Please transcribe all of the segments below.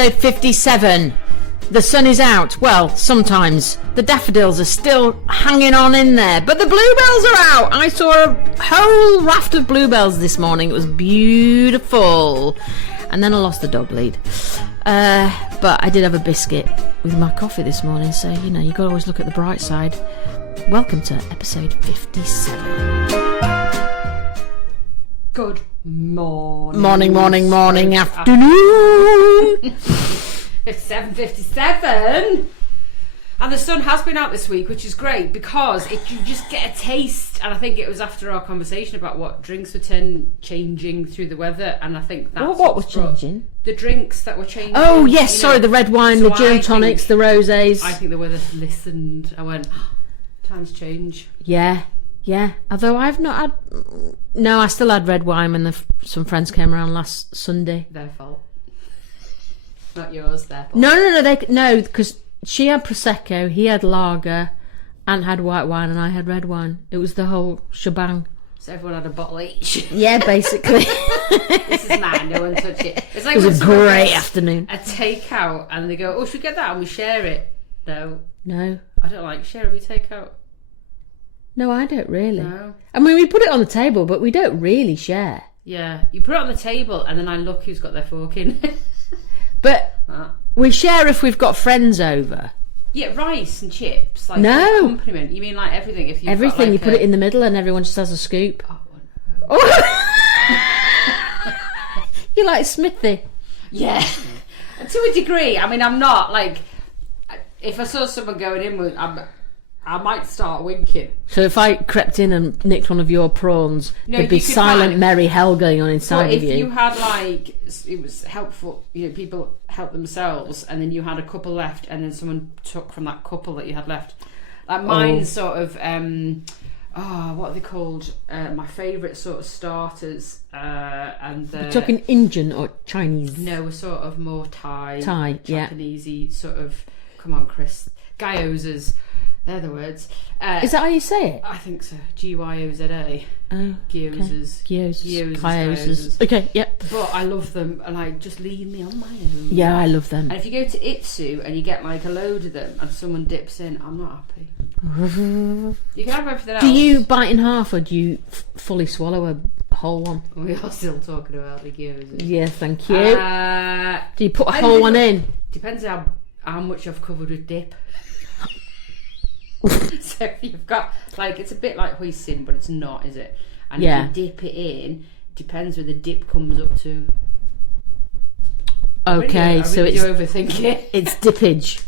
episode 57. The sun is out. Well, sometimes. The daffodils are still hanging on in there, but the bluebells are out. I saw a whole raft of bluebells this morning. It was beautiful. And then I lost the dog lead. But I did have a biscuit with my coffee this morning, so, you know, you've got to always look at the bright side. Welcome to episode 57. Good morning. Morning, afternoon. 57. And the sun has been out this week, which is great because you just get a taste. And I think it was after our conversation about what drinks were changing through the weather, and I think that's what was changing? The drinks that were changing. Oh yes, sorry, the red wine, so the gin tonics, the rosés. I think the weather listened. I went, times change. Yeah. Although I've not had. No, I still had red wine when some friends came around last Sunday. Their fault. Not yours, their fault. No, because she had prosecco, he had lager, Aunt had white wine, and I had red wine. It was the whole shebang. So everyone had a bottle each. Yeah, basically. This is mine. No one touched it. It's like it was a great afternoon. A takeout, and they go, "Oh, should we get that?" And we share it. No, I don't like sharing. We take out. No, I don't really. No. I mean, we put it on the table, but we don't really share. Yeah, you put it on the table, and then I look who's got their fork in. But we share if we've got friends over. Yeah, rice and chips. Like no accompaniment. You mean like everything? If you everything, you put it in the middle, and everyone just has a scoop. Oh. You like Smithy? Yeah, to a degree. I mean, I'm not like. If I saw someone going in with, I might start winking. So if I crept in and nicked one of your prawns, there'd be silent merry hell going on inside of you. If you had like, it was helpful, you know, people help themselves, and then you had a couple left, and then someone took from that couple that you had left. Like mine's sort of, what are they called? My favourite sort of starters, and You're talking Indian or Chinese? No, we're sort of more Thai, Japanesey sort of. Come on, Chris, gyozas. They're the words. Is that how you say it? I think so. Gyyoza. Oh, gyozas. Okay. Gyozas. Okay, yep. But I love them, and like just leave me on my own. Yeah, I love them. And if you go to Itsu and you get like a load of them, and someone dips in, I'm not happy. You can have everything else. Do you bite in half, or do you fully swallow a whole one? We are still talking about the gyozas. Yeah, thank you. Do you put a whole one in? Depends how much I've covered with dip. So if you've got like, it's a bit like hoisin, but it's not, is it? And if you dip it in, depends where the dip comes up to. Okay, so it's overthink it. It's dippage.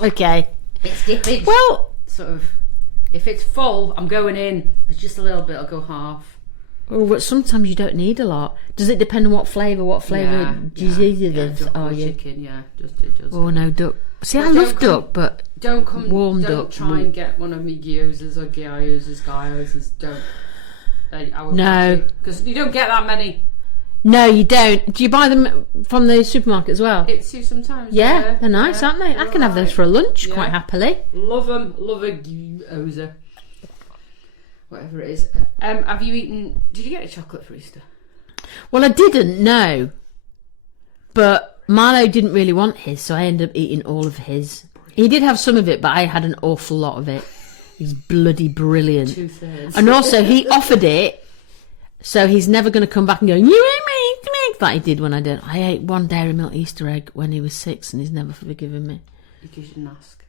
Okay, it's dippage. Well, sort of. If it's full, I'm going in. If it's just a little bit, I'll go half. Oh, but sometimes you don't need a lot. Does it depend on what flavour? Duck or chicken, yeah. Just Oh no, duck. See, I love duck, but warm duck. Don't try and get one of me gyozas or gyozas. Don't. No, because you don't get that many. No, you don't. Do you buy them from the supermarket as well? It's you sometimes. Yeah, they're nice, aren't they? I can have those for a lunch quite happily. Love them. Love a gyoza. Whatever it is. Have you eaten? Did you get a chocolate for Easter? Well, I didn't, no. But Marlo didn't really want his, so I ended up eating all of his. He did have some of it, but I had an awful lot of it. He's bloody brilliant. 2/3. And also, he offered it, so he's never going to come back and go, you ate me, that he did when I didn't. I ate one Dairy Milk Easter egg when he was 6, and he's never forgiven me. Because you didn't ask.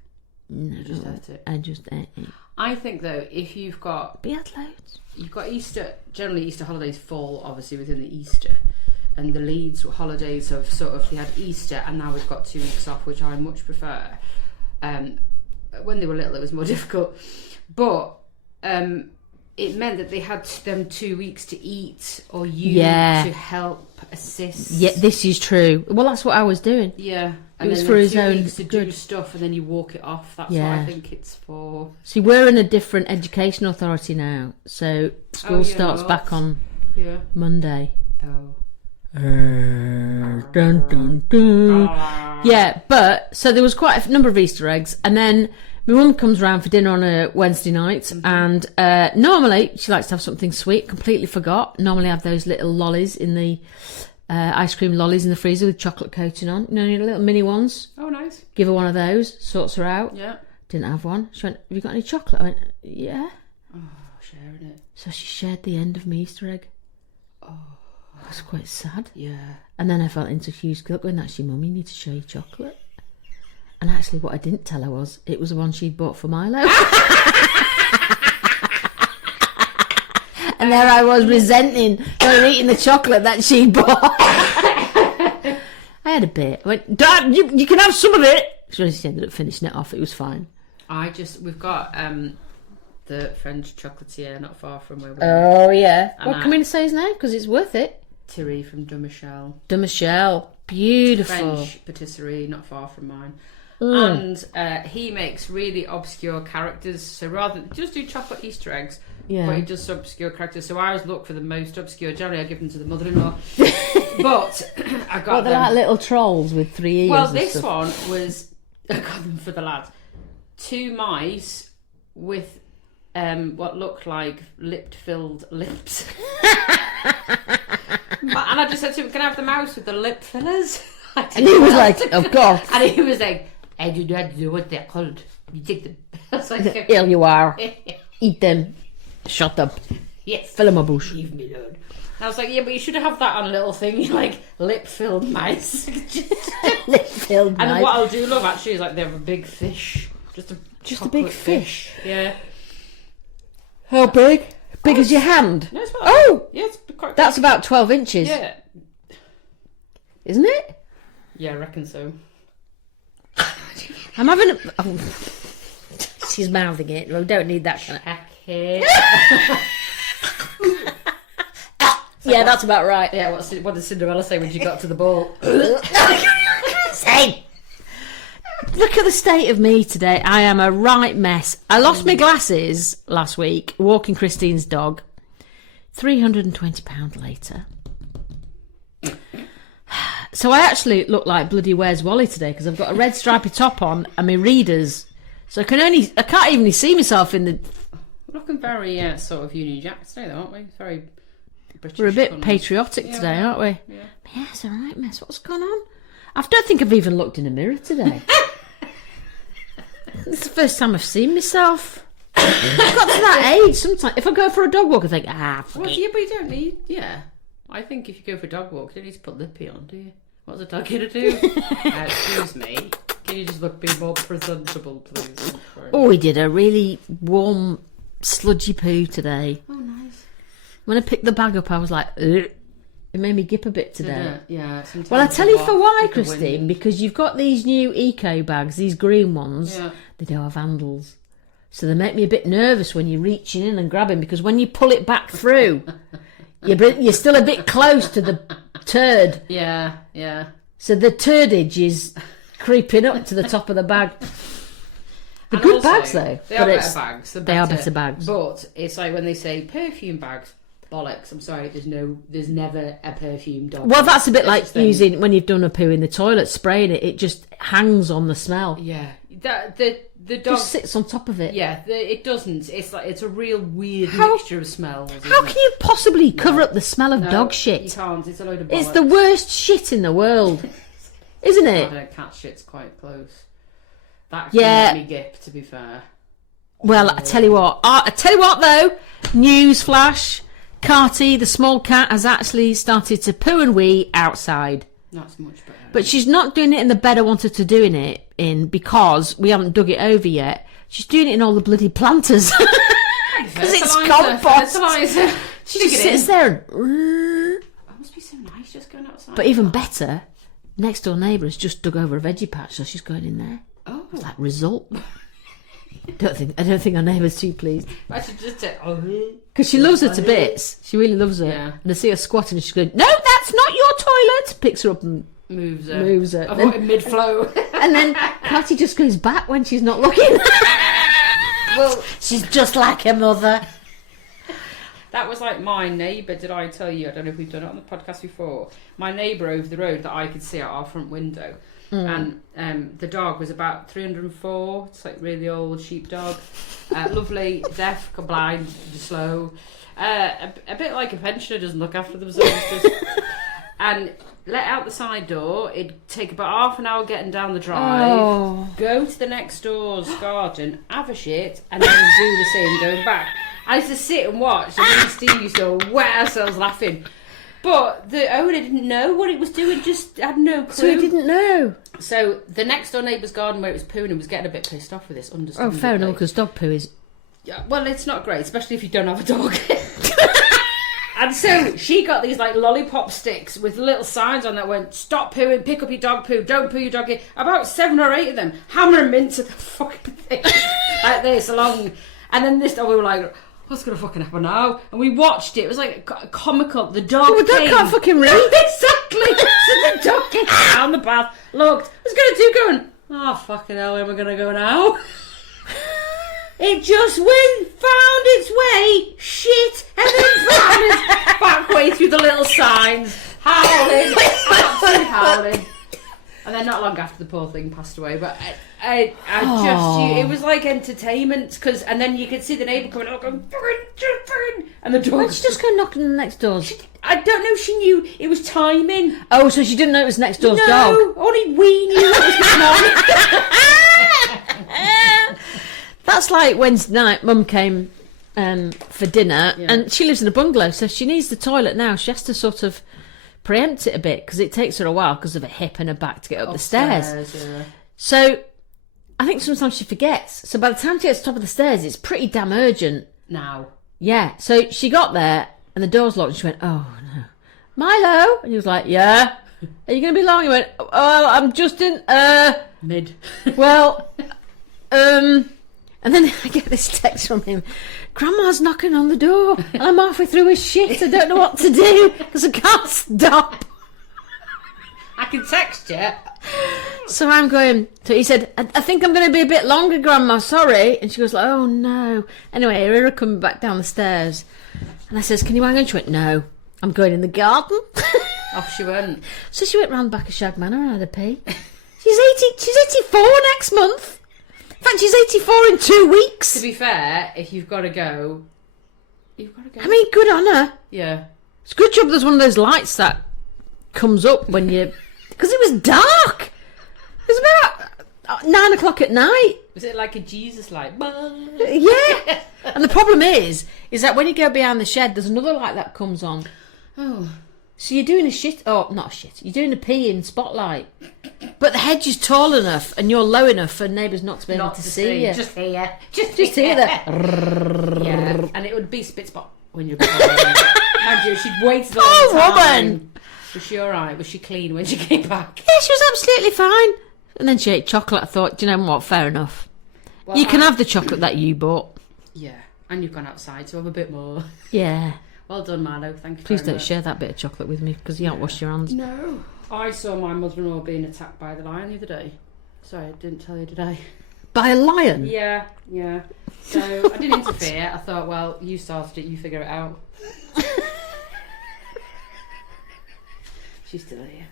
No, you just ate it. I just ate it. I think though, if you've got... But he had loads. You've got Easter... Generally, Easter holidays fall, obviously, within the Easter. And the Leeds holidays have sort of... They had Easter, and now we've got 2 weeks off, which I much prefer. When they were little, it was more difficult. But it meant that they had them 2 weeks to eat or use to help assist. Yeah, this is true. Well, that's what I was doing. Yeah. And it was then for his 2 own weeks to do stuff, and then you walk it off. That's what I think it's for. See, we're in a different education authority now, so school starts back on Monday. Oh. Dun, dun, dun. Yeah, but so there was quite a number of Easter eggs, and then my mum comes round for dinner on a Wednesday night, and normally she likes to have something sweet. Completely forgot. Normally I have those little lollies in the ice cream lollies in the freezer with chocolate coating on. You know, little mini ones. Oh, nice. Give her one of those. Sorts her out. Yeah. Didn't have one. She went, have you got any chocolate? I went, yeah. Oh, sharing it. So she shared the end of my Easter egg. Oh. I was quite sad. Yeah. And then I felt into Hugh's guilt going, that's your mum, you need to share your chocolate. And actually what I didn't tell her was it was the one she'd bought for Milo. And there I was resenting her eating the chocolate that she'd bought. I had a bit. I went, Dad, you can have some of it. She ended up finishing it off. It was fine. We've got the French chocolatier not far from where we are. Oh, yeah. And What can we say his name? Because it's worth it. Thierry from De Michel. De Michel. Beautiful. French patisserie not far from mine. And he makes really obscure characters. So rather than just do chocolate Easter eggs, but he does obscure characters. So I always look for the most obscure. Generally, I give them to the mother-in-law. But I got they're like little trolls with 3 ears. Well, this one was I got them for the lads. 2 mice with what looked like lip-filled lips. And I just said to him, "Can I have the mouse with the lip fillers?" And he was like, "Of course." And he was like, "I do not know what they're called. You take them." I was like, "Here you are. Eat them. Shut up. Yes. Fill them a bush. Leave me alone." And I was like, "Yeah, but you should have that on a little thing, like lip-filled mice." Lip-filled mice. And what I'll do love actually is like they have a big fish, just a big fish. Yeah. How big? Big as your hand. No, it's about Oh, yeah, it's quite. that's about 12 inches. Yeah. Isn't it? Yeah, I reckon so. I'm having a... Oh. She's mouthing it. We don't need that kind of... Okay. Yeah, that's about right. Yeah, what did Cinderella say when she got to the ball? Say. Look at the state of me today. I am a right mess. I lost my glasses last week walking Christine's dog. £320 later. So I actually look like bloody Where's Wally today because I've got a red stripy top on and my readers. So I can't even see myself in the... We're looking very sort of Union Jack today, though, aren't we? Very British. We're a bit patriotic today, aren't we? Yeah. Yeah, it's a right mess. What's going on? I don't think I've even looked in a mirror today. It's the first time I've seen myself. I've got to that age sometimes. If I go for a dog walk, I think, fuck Well, it. yeah, but you don't need... Yeah. I think if you go for a dog walk, you don't need to put lippy on, do you? What's a dog going to do? Excuse me. Can you just be more presentable, please? Oh, we did a really warm, sludgy poo today. Oh, nice. When I picked the bag up, I was like, ugh. It made me gip a bit today. Yeah. Well, I tell you for why, Christine, because you've got these new eco bags, these green ones. Yeah. They don't have handles. So they make me a bit nervous when you're reaching in and grabbing, because when you pull it back through, you're still a bit close to the turd. Yeah. So the turdage is creeping up to the top of the bag. They're And good also, bags, though. They are better bags. They are better bags. But it's like when they say perfume bags. Bollocks! I'm sorry. There's never a perfume dog. Well, that's a bit like using when you've done a poo in the toilet, spraying it. It just hangs on the smell. Yeah, the dog just sits on top of it. Yeah, it doesn't. It's like it's a real weird mixture of smells. How can you possibly cover up the smell of dog shit? You can't. It's a load of bollocks. It's the worst shit in the world, isn't it? Cat shit's quite close. That Yeah. made me gip. To be fair. Well, I tell you what. Though. News flash. Carty, the small cat, has actually started to poo and wee outside. That's much better. But she's not doing it in the bed I wanted to doing it in because we haven't dug it over yet. She's doing it in all the bloody planters. Because it's compost. Fertiliser. She just sits there and... That must be so nice just going outside. But even better, next door neighbour has just dug over a veggie patch, so she's going in there. Oh. It's like result. I don't think our neighbour's too pleased. Actually, just Because she loves her to bits. She really loves her. Yeah. And I see her squatting and she's going, no, that's not your toilet. Picks her up and moves her. Then, mid-flow. and then Carty just goes back when she's not looking. Well, she's just like her mother. That was like my neighbour, did I tell you? I don't know if we've done it on the podcast before. My neighbour over the road that I could see out our front window. And the dog was about 304. It's like really old sheep dog. Lovely, deaf, blind, slow. A bit like a pensioner, doesn't look after themselves. and let out the side door. It'd take about half an hour getting down the drive, go to the next door's garden, have a shit, and then do the same going back. I used to sit and watch, and me and Steve used to wet ourselves laughing. But the owner didn't know what it was doing, just had no clue. So he didn't know. So the next door neighbour's garden where it was pooing and was getting a bit pissed off with this, understandably. Oh, fair enough, because dog poo is... Yeah, well, it's not great, especially if you don't have a dog. And so she got these like lollipop sticks with little signs on that went, stop pooing, pick up your dog poo, don't poo your dog here. About 7 or 8 of them, hammer and mince at the fucking thing. Like this, along. And then this dog, we were like, what's going to fucking happen now? And we watched it. It was like comical. The dog Well, dog can't fucking read. Exactly. So the dog came down the path, looked, was going to do going, oh, fucking hell, where am I going to go now? It just found its way, shit, and then found its back way through the little signs, howling, absolutely howling. And then not long after the poor thing passed away, but I just, it was like entertainment, and then you could see the neighbour coming up going, and the dog. Why did she just go knocking on the next doors? I don't know, she knew it was timing. Oh, so she didn't know it was next door's dog? No, only we knew it was morning. That's like Wednesday night, Mum came for dinner, and she lives in a bungalow, so if she needs the toilet now, she has to sort of preempt it a bit, because it takes her a while because of her hip and her back to get up the stairs. Yeah. So I think sometimes she forgets. So by the time she gets to the top of the stairs, it's pretty damn urgent. Now. Yeah, so she got there, and the door's locked, and she went, oh, no. Milo? And he was like, yeah. Are you going to be long? He went, well, I'm just in, Mid. well, and then I get this text from him, Grandma's knocking on the door, and I'm halfway through his shit, I don't know what to do, because I can't stop. I can text you. So I'm going, so he said, I think I'm going to be a bit longer, Grandma, sorry. And she goes like, oh no. Anyway, I hear her coming back down the stairs. And I says, can you hang on? She went, no, I'm going in the garden. Off she went. So she went round the back of Shag Manor and had a pee. She's 84 next month. In fact, she's 84 in 2 weeks. To be fair, if you've got to go, you've got to go. I mean, good on her. Yeah. It's a good job there's one of those lights that comes up when you... Because it was dark. It was about 9 o'clock at night. Was it like a Jesus light? Yeah. And the problem is that when you go behind the shed, there's another light that comes on. Oh. So you're doing a shit... Oh, not a shit. You're doing a pee in spotlight. But the hedge is tall enough and you're low enough for neighbours not to be able to see you. Just here. Just hear that. Yeah. And it would be spit spot when you're mind you, she'd waited a long Oh, time. woman. Was she alright? Was she clean when she came back? Yeah, she was absolutely fine. And then she ate chocolate. I thought, do you know what? Fair enough. Well, you can have the chocolate that you bought. Yeah. And you've gone outside, so have a bit more. Yeah. Well done, Milo. Thank you. Please very don't much. share that bit of chocolate with me because you haven't washed your hands. No. I saw my mother-in-law being attacked by the lion the other day. Sorry, I didn't tell you, did I? By a lion? Yeah. So I didn't interfere. I thought, well, you started it, you figure it out. She's still here.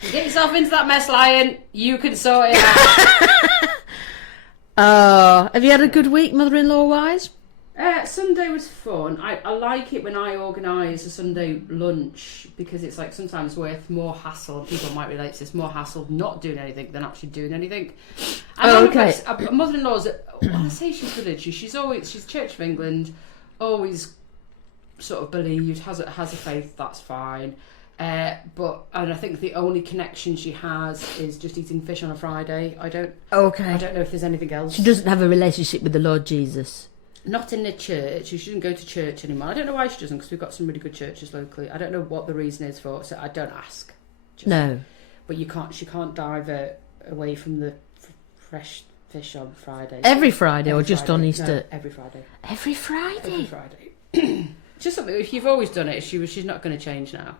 You get yourself into that mess, lion. You can sort it out. Have you had a good week, mother-in-law wise? Sunday was fun. I like it when I organise a Sunday lunch because it's like sometimes worth more hassle. People might relate to this, more hassle not doing anything than actually doing anything. And okay. A mother-in-law's, when I say she's religious, she's Church of England, always sort of believed, has a faith, that's fine. And I think the only connection she has is just eating fish on a Friday. I don't know if there's anything else. She doesn't have a relationship with the Lord Jesus. Not in the church. She doesn't go to church anymore. I don't know why she doesn't, because we've got some really good churches locally. I don't know what the reason is for it, so I don't ask. No. But she can't divert away from the fresh fish on Friday. Every Friday or just on Easter? No, every Friday. Every Friday? Every Friday. Just something, if you've always done it, she's not going to change now.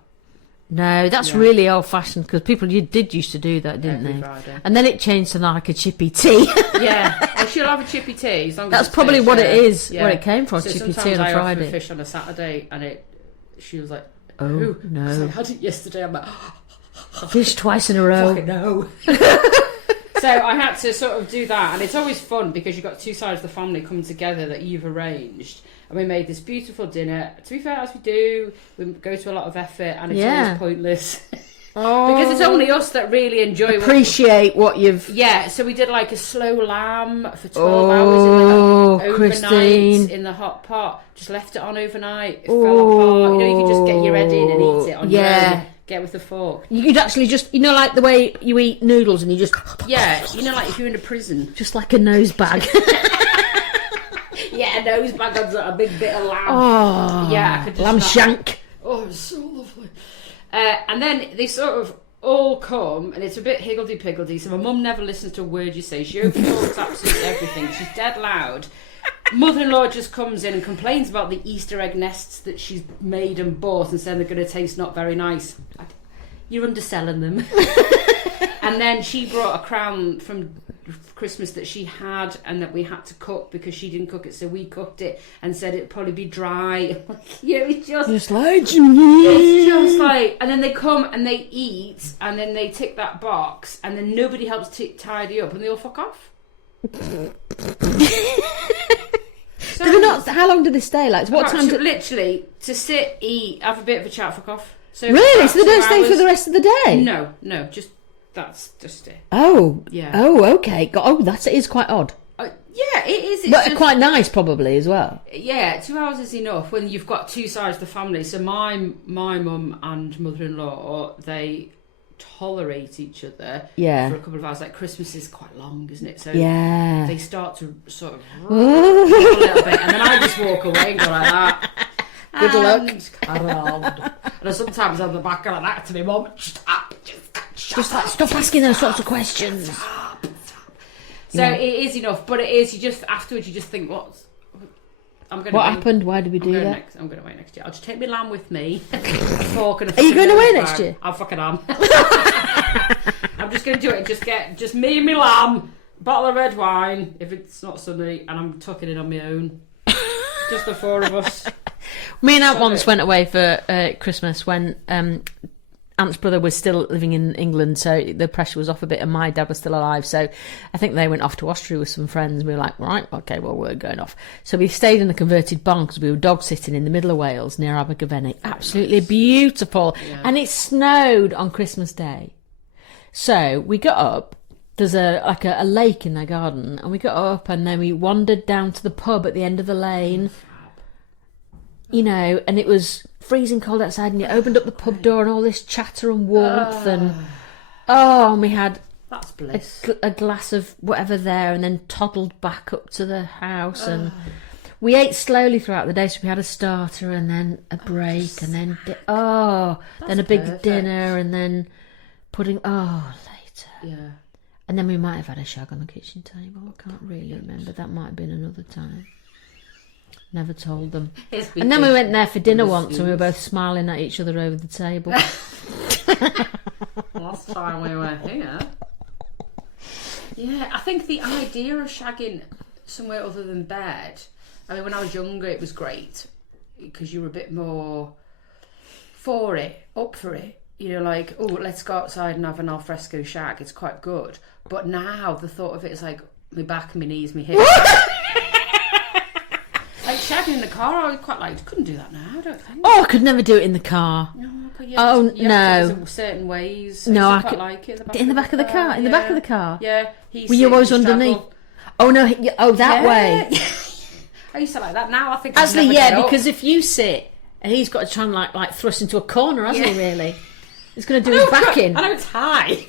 No, that's really old-fashioned because people did used to do that, didn't Every they? Friday. And then it changed to like a chippy tea. Yeah, well, she'll have a chippy tea as long as That's it's probably fish, what it is, yeah. where it came from, So chippy tea sometimes on a I Friday. offer fish on a Saturday, and she was like, Oh, no. I had it yesterday. I'm like, Fish twice in a row. fucking no. So I had to sort of do that, and it's always fun because you've got two sides of the family coming together that you've arranged. And we made this beautiful dinner. To be fair, as we do, we go to a lot of effort, and it's always pointless. Because it's only us that really enjoy appreciate what you've... Yeah, so we did like a slow lamb for 12 hours overnight Christine. in the hot pot. Just left it on overnight. It fell apart. You know, you can just get your head in and eat it on your own. Get with the fork. You could actually just, you know, like the way you eat noodles and you just... Yeah, you know, like if you're in a prison. Just like a nose bag. Yeah, a nose bag on a big bit of lamb. Oh, yeah, I could just lamb shank. Oh, it was so lovely. And then they sort of all come, and it's a bit higgledy-piggledy, so my mum never listens to a word you say. She overtalks absolutely everything. She's dead loud. Mother-in-law just comes in and complains about the Easter egg nests that she's made and bought and said they're going to taste not very nice. You're underselling them. And then she brought a crown from Christmas that she had and that we had to cook because she didn't cook it, so we cooked it and said it'd probably be dry. Yeah, it's just like, and then they come and they eat and then they tick that box and then nobody helps tidy up and they all fuck off. So they're not, how long do they stay? Like, what time? Literally to sit, eat, have a bit of a chat, fuck off. So really? So they don't stay for the rest of the day? No, just that's just it. Oh, yeah. Oh, okay. It is quite odd. Yeah, it is. But just, quite nice, probably as well. Yeah, 2 hours is enough when you've got two sides of the family. So my mum and mother-in-law, they tolerate each other for a couple of hours. Like Christmas is quite long, isn't it? So they start to sort of a little bit, and then I just walk away and go like that. Good luck. And sometimes on the back of that to me, mum, just like stop asking those sorts of questions. So it is enough, but it is. You just afterwards, you just think, what happened? Why did we do that? I'm going away next year. I'll just take my lamb with me. A fork and a Are you going away next year? I fucking am. I'm just going to do it. Just me and my lamb, bottle of red wine if it's not sunny, and I'm tucking in on my own. Just the four of us. Me and Aunt once went away for Christmas when Aunt's brother was still living in England, so the pressure was off a bit, and my dad was still alive. So I think they went off to Austria with some friends. And we were like, right, okay, well, we're going off. So we stayed in a converted barn because we were dog sitting in the middle of Wales near Abergavenny. Absolutely beautiful. Yeah. And it snowed on Christmas Day. So we got up. There's a lake in their garden, and we got up and then we wandered down to the pub at the end of the lane. You know, and it was freezing cold outside, and you opened up the pub door and all this chatter and warmth and we had that's bliss. A glass of whatever there, and then toddled back up to the house, and we ate slowly throughout the day. So we had a starter and then a break and then then a big dinner and then pudding later. Yeah. And then we might have had a shag on the kitchen table. I can't really remember. That might have been another time. Never told them. And then we went there for dinner once and we were both smiling at each other over the table. Last time we were here. Yeah, I think the idea of shagging somewhere other than bed, I mean, when I was younger it was great because you were a bit more up for it. You know, like, let's go outside and have an alfresco shag. It's quite good. But now the thought of it is like my back, my knees, my hips. Like shagging in the car, I quite liked. Couldn't do that now, I don't think. I could never do it in the car. No, no. There's certain ways. No, I quite like it. In the back of the car. In the back of the car. Yeah. Were you always underneath? Oh no. That way. I used to like that. Now I think. Actually, because if you sit and he's got to try and like thrust into a corner, hasn't he? Really. He's going to do his back in. I know it's high,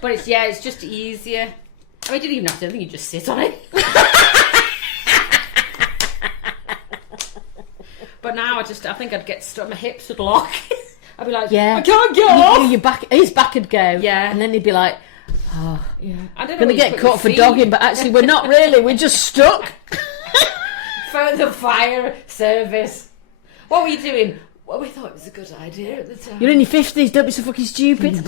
but it's just easier. I mean, you didn't even have to. I think you just sit on it. But now I think I'd get stuck. My hips would lock. I'd be like, I can't get off. His back would go. Yeah. And then he'd be like, I don't know. Going to get caught for dogging, but actually we're not really. We're just stuck. For the fire service. What were you doing? Well, we thought it was a good idea at the time. You're in your 50s. Don't be so fucking stupid.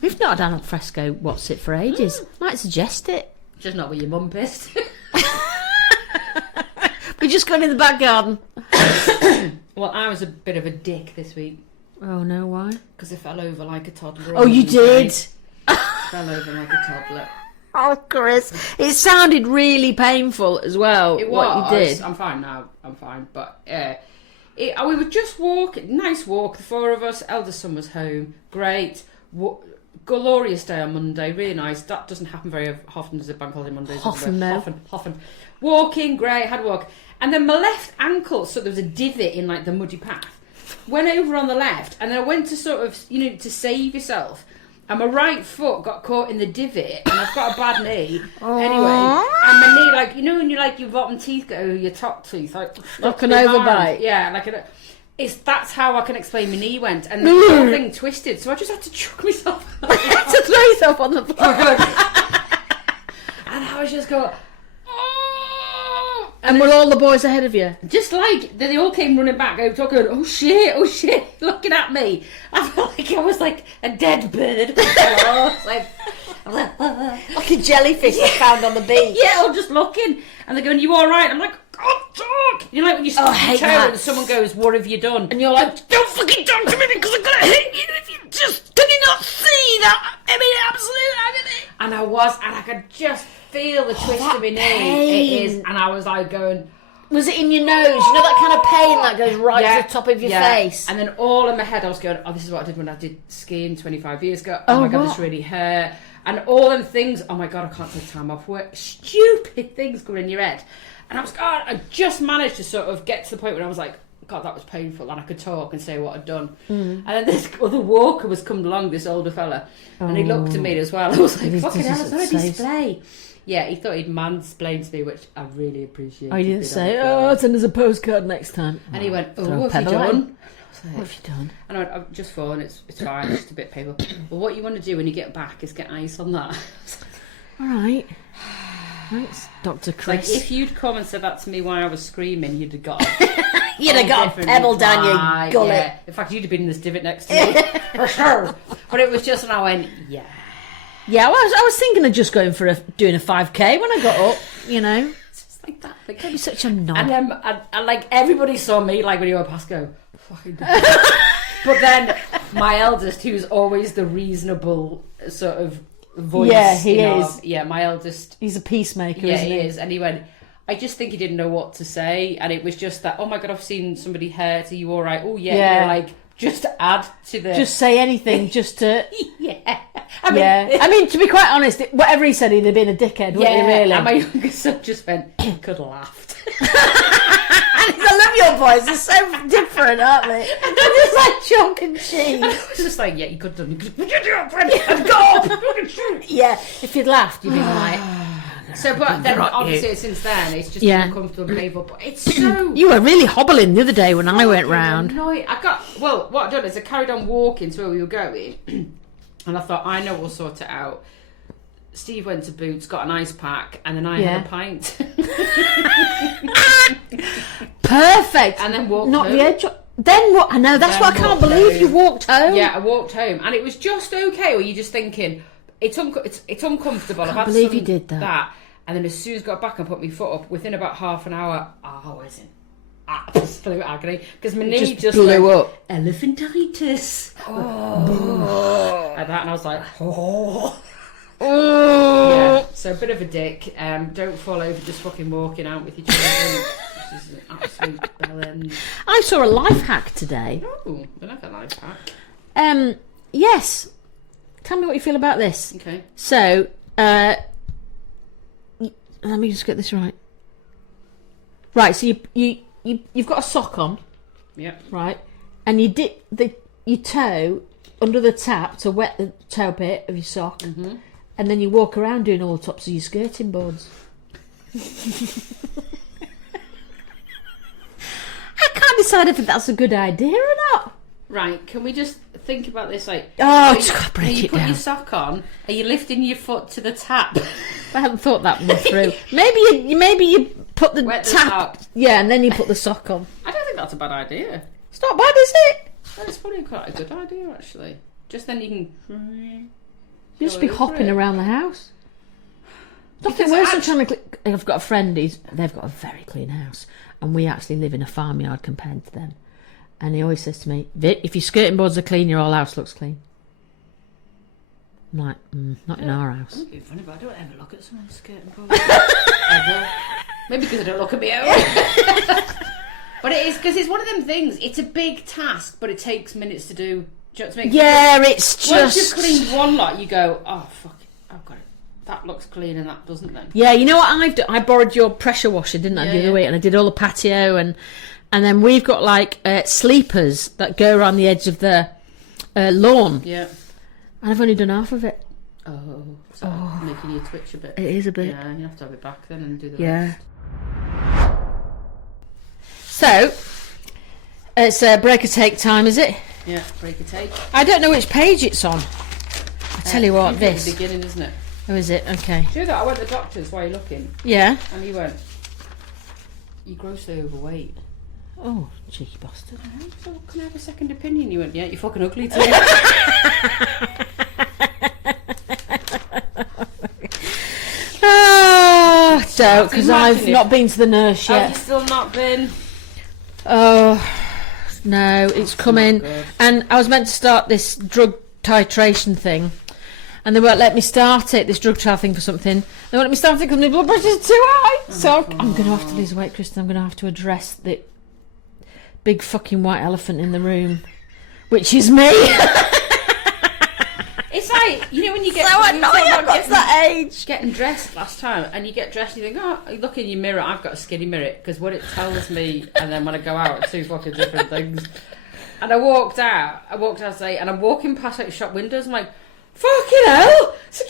We've not done alfresco what's it for ages. Might suggest it. Just not with your mum pissed. We just gone in the back garden. Well, I was a bit of a dick this week. Oh no, why? Because I fell over like a toddler. Oh, you did? fell over like a toddler. Oh, Chris, it sounded really painful as well. It was. What you did. I'm fine now. I'm fine. But we were just walking. Nice walk. The four of us. Eldest son was home. Great. Glorious day on Monday. Really nice. That doesn't happen very often. Does it? Bank holiday Mondays. Often. Walking. Great. Had a walk. And then my left ankle. So there was a divot in like the muddy path. Went over on the left, and then I went to sort of, to save yourself. And my right foot got caught in the divot, and I've got a bad knee. Anyway, and my knee, like, when your bottom teeth go, your top teeth, like an overbite. Yeah, that's how I can explain my knee went, and the whole thing twisted, so I just had to chuck myself. To throw yourself on the floor. And I was just going. And were all the boys ahead of you? Just like, they all came running back, I was talking, oh shit, looking at me. I felt like I was like a dead bird. like a jellyfish they found on the beach. Yeah, or just looking. And they're going, you alright? I'm like, oh, talk. Like when you stop your toe and someone goes, what have you done? And you're like, don't fucking talk to me because I'm going to hit you if you just, can you not see that? I mean, absolute agony. And I could just feel the twist of my knee. It is, and I was like going. Was it in your nose? You know that kind of pain that goes right to the top of your face? And then all in my head I was going, this is what I did when I did skiing 25 years ago. Oh my God, this really hurt. And all them things, oh my God, I can't take time off work. Stupid things go in your head. And I just managed to sort of get to the point where I was like, God, that was painful, and I could talk and say what I'd done. And then this other walker was coming along, this older fella, and he looked at me as well. I was like, fucking hell, it's on a display. Yeah, he thought he'd mansplained to me, which I really appreciated. I didn't say, send us a postcard next time. And he went, what have you done? What have you done? And I went, I've just fallen, it's fine, it's just a bit painful. Well, what you want to do when you get back is get ice on that. All right. Thanks, Dr. Chris. Like, if you'd come and said that to me while I was screaming, you'd have got you'd have got a pebble down your gullet. Yeah. In fact, you'd have been in this divot next to me. For sure. But it was just, and I went, yeah. Yeah, well, I was thinking of just going for doing a 5K when I got up, It's just like that. Like, don't be such a knob. And like, everybody saw me, like, when you went past, go, fucking But then, my eldest, who's always the reasonable sort of voice. Yeah, he is. Yeah, my eldest. He's a peacemaker, yeah, isn't he? He is. And he went, I just think he didn't know what to say. And it was just that, oh my God, I've seen somebody hurt. Are you all right? Oh, yeah. Like, just to add to the... Just say anything, just to... Yeah. I mean, to be quite honest, whatever he said, he'd have been a dickhead, wouldn't he, really? And my youngest son just went, he could have laughed. I love your boys, they're so different, aren't they? They're just like chalk and cheese. I was just like, yeah, you could have done. Would you do it, friend? And go up! Yeah, if you'd laughed, you'd be like... So, but then obviously since then, it's just uncomfortable and painful. But it's so... You were really hobbling the other day when I went round. What I've done is I carried on walking to where we were going. And I thought, I know we'll sort it out. Steve went to Boots, got an ice pack, and then I had a pint. Perfect. And then walked Not home. the edge. Then what? I know, that's what I can't believe. Home. You walked home. Yeah, I walked home. And it was just okay. Or you're just thinking, it's uncomfortable. I can't believe you did that. And then as soon as I got back and put my foot up, within about half an hour, I was in absolute agony. Because my knee just blew up. Elephantitis. Oh. Like that. And I was like, oh. Oh. Yeah, so a bit of a dick. Don't fall over just fucking walking out with your children. Which is an absolute bellend. I saw a life hack today. Oh, I like a life hack. Yes. Tell me what you feel about this. Okay. So, let me just get this right. Right, so you've got a sock on. Yep. Right, and you dip your toe under the tap to wet the toe bit of your sock, and then you walk around doing all the tops of your skirting boards. I can't decide if that's a good idea or not. Right, can we just think about this? Like, just gotta break you it put down. your sock on, are you lifting your foot to the tap? I haven't thought that one through. Maybe you put the Wet the tap. top. Yeah, and then you put the sock on. I don't think that's a bad idea. It's not bad, is it? That's probably quite a good idea, actually. Just then you can... You just be hopping around the house. Nothing worse than trying to... I've got a friend, they've got a very clean house, and we actually live in a farmyard compared to them. And he always says to me, Vic, if your skirting boards are clean, your whole house looks clean. I'm like, not in our house. It's funny, but I don't ever look at someone's skirt and board. Ever. Maybe because I don't look at my own. But it is, because it's one of them things. It's a big task, but it takes minutes to do. Do you know what I mean? Yeah, it's just... Once you've cleaned one lot, you go, oh, fuck it, I've got it. That looks clean and that doesn't then. Yeah, you know what I've done? I borrowed your pressure washer, didn't I, the other week? And I did all the patio, and then we've got, like, sleepers that go around the edge of the lawn. Yeah. And I've only done half of it. Oh, so making you twitch a bit. It is a bit. Yeah, you have to have it back then and do the Yeah. rest. So, it's break or take time, is it? Yeah, break or take. I don't know which page it's on. I tell you what, It's this. at the beginning, isn't it? Oh, is it? Okay. Do you know that? I went to the doctor's while you're looking, Yeah. and he went, you're grossly overweight. Oh, cheeky bastard. So can I have a second opinion? You went, yeah, you're fucking ugly too. Oh, don't, because Imagine I've if- not been to the nurse Have you yet. still not been? Oh, no, it's coming. good. And I was meant to start this drug titration thing, and they won't let me start it, this drug trial thing for something. They won't let me start it because my blood pressure is too high. So I'm going to have to lose weight, Kristen. I'm going to have to address the big fucking white elephant in the room, which is me. It's like, you know when you get... So we were annoying, talking I've about got to that age. getting dressed last time, and you get dressed and you think, oh, you look in your mirror, I've got a skinny mirror, because what it tells me, and then when I go out, are two fucking different things. And I walked outside, and I'm walking past like shop windows, I'm like, fucking hell, so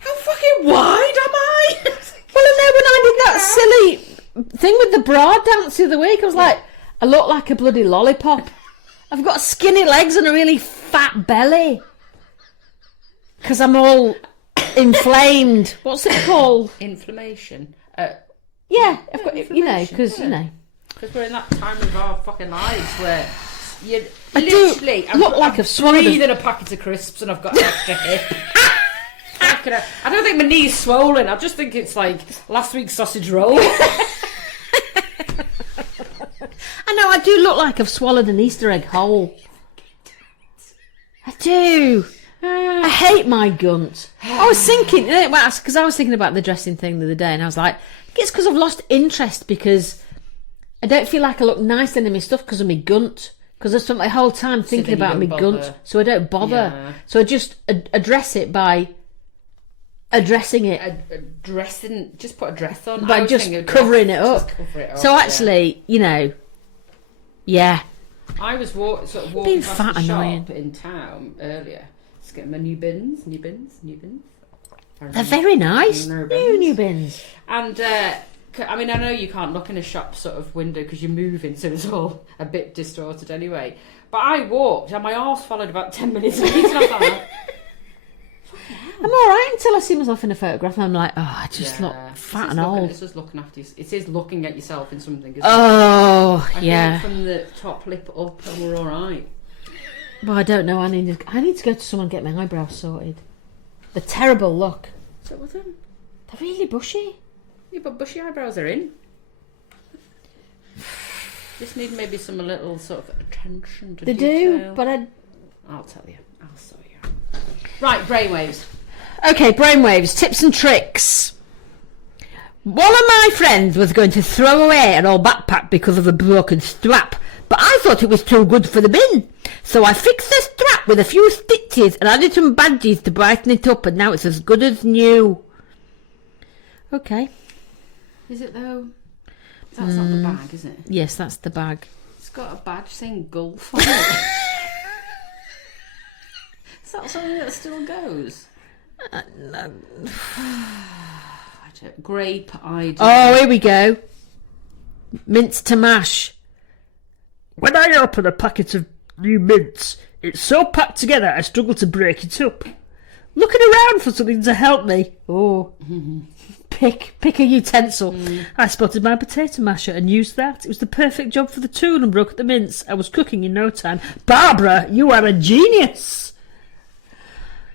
how fucking wide am I? Well, and then when I did that silly thing with the bra dance the other week, I was like, I look like a bloody lollipop. I've got skinny legs and a really fat belly. Because I'm all inflamed. What's it called? Inflammation. Yeah, I've got, because, Because we're in that time of our fucking lives where you I literally... do look like I've swallowed breathing a packet of crisps and I've got an extra hip. Fucking hell. I don't think my knee's swollen. I just think it's like last week's sausage roll. I know, I do look like I've swallowed an Easter egg whole. I do. I hate my gunt. I was thinking, because I was thinking about the dressing thing the other day, and I was like, it's because I've lost interest, because I don't feel like I look nice in my stuff because of my gunt. Because I spent my whole time thinking then you about my don't gunt, bother. so I don't bother. Yeah. So I just address it by addressing it. Just put a dress on. By just covering it up. Just cover it up. So actually, yeah. I was walking Being past fat the annoying. shop in town earlier. Just getting my new bins. They're very nice. New New bins. And I mean, I know you can't look in a shop sort of window because you're moving, so it's all a bit distorted anyway. But I walked and my arse followed about 10 minutes later. And I was like, I'm alright until I see myself in a photograph and I'm like, oh, I just look fat and old. It's just looking after you. It is looking at yourself in something. Isn't Oh, I yeah. think from the top lip up, and we're all right. Well, I don't know. I need to go to someone and get my eyebrows sorted. The terrible look. So with them, They're really bushy. yeah, but bushy eyebrows are in. Just need maybe some little sort of attention to They detail. do, but I'll tell you. I'll show you. Right, brainwaves. Okay, brainwaves, tips and tricks. One of my friends was going to throw away an old backpack because of a broken strap, but I thought it was too good for the bin. So I fixed the strap with a few stitches and added some badges to brighten it up, and now it's as good as new. Okay. Is it though? That's not the bag, is it? Yes, that's the bag. It's got a badge saying Gulf on it. Is that something that still goes? No. Grape ID. Oh, here we go. Mince to mash. When I open a packet of new mince, it's so packed together I struggle to break it up. Looking around for something to help me. Oh. Pick a utensil. I spotted my potato masher and used that. It was the perfect job for the tool and broke the mince. I was cooking in no time. Barbara, you are a genius.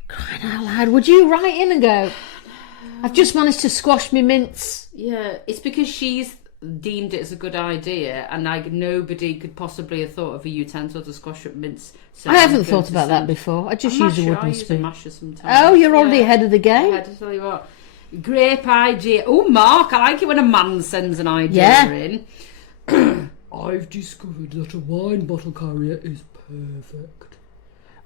Crying out loud. Would you write in and go, I've just managed to squash me mince. Yeah, it's because she's deemed it as a good idea, and like nobody could possibly have thought of a utensil to squash up mince. So I haven't thought about that before. I just use a wooden I use a spoon. masher sometimes. Oh, you're already ahead of the game. I tell you what, great idea. Oh, Mark, I like it when a man sends an idea in. I've discovered that a wine bottle carrier is perfect